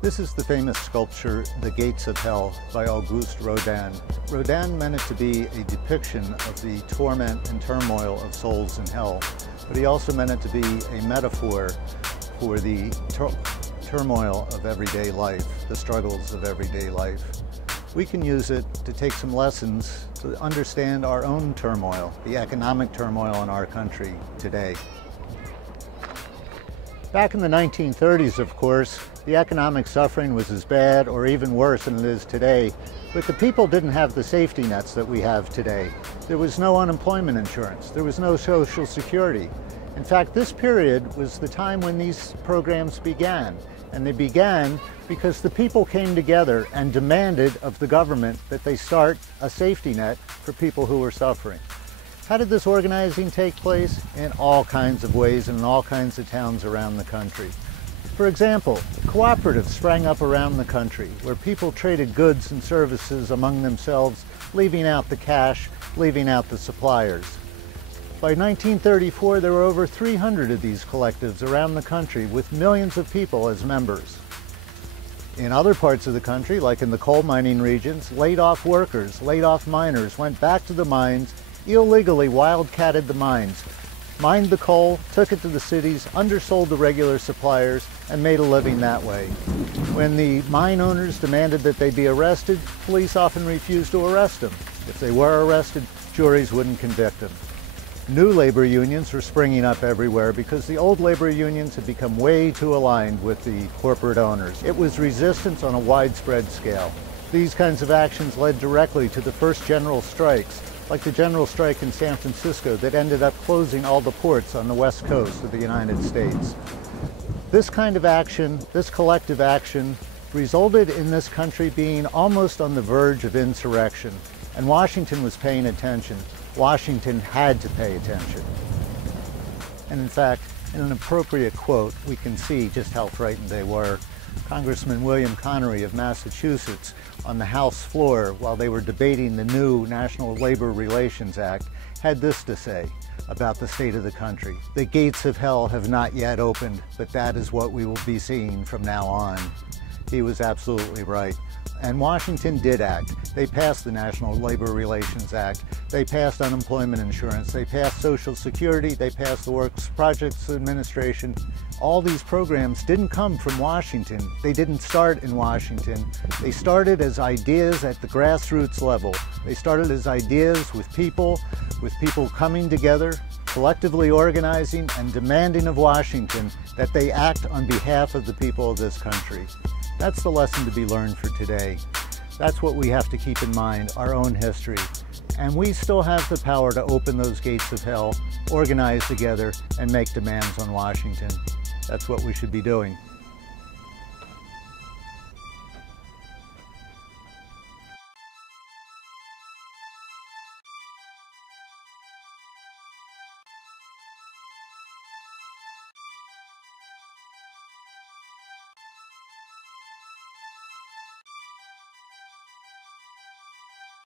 This is the famous sculpture, The Gates of Hell, by Auguste Rodin. Rodin meant it to be a depiction of the torment and turmoil of souls in hell, but he also meant it to be a metaphor for the turmoil of everyday life, the struggles of everyday life. We can use it to take some lessons to understand our own turmoil, the economic turmoil in our country today. Back in the 1930s, of course, the economic suffering was as bad or even worse than it is today, but the people didn't have the safety nets that we have today. There was no unemployment insurance. There was no Social Security. In fact, this period was the time when these programs began, and they began because the people came together and demanded of the government that they start a safety net for people who were suffering. How did this organizing take place? In all kinds of ways and in all kinds of towns around the country. For example, cooperatives sprang up around the country where people traded goods and services among themselves, leaving out the cash, leaving out the suppliers. By 1934, there were over 300 of these collectives around the country with millions of people as members. In other parts of the country, like in the coal mining regions, laid-off workers, laid-off miners went back to the mines, illegally wildcatted the mines, mined the coal, took it to the cities, undersold the regular suppliers, and made a living that way. When the mine owners demanded that they be arrested, police often refused to arrest them. If they were arrested, juries wouldn't convict them. New labor unions were springing up everywhere because the old labor unions had become way too aligned with the corporate owners. It was resistance on a widespread scale. These kinds of actions led directly to the first general strikes, like the general strike in San Francisco that ended up closing all the ports on the west coast of the United States. This kind of action, this collective action, resulted in this country being almost on the verge of insurrection, and Washington was paying attention. Washington had to pay attention. And in fact, in an appropriate quote, we can see just how frightened they were. Congressman William Connery of Massachusetts, on the House floor while they were debating the new National Labor Relations Act, had this to say about the state of the country. The gates of hell have not yet opened, but that is what we will be seeing from now on. He was absolutely right. And Washington did act. They passed the National Labor Relations Act. They passed unemployment insurance. They passed Social Security. They passed the Works Projects Administration. All these programs didn't come from Washington. They didn't start in Washington. They started as ideas at the grassroots level. They started as ideas with people coming together, collectively organizing and demanding of Washington that they act on behalf of the people of this country. That's the lesson to be learned for today. That's what we have to keep in mind, our own history. And we still have the power to open those gates of hell, organize together, and make demands on Washington. That's what we should be doing.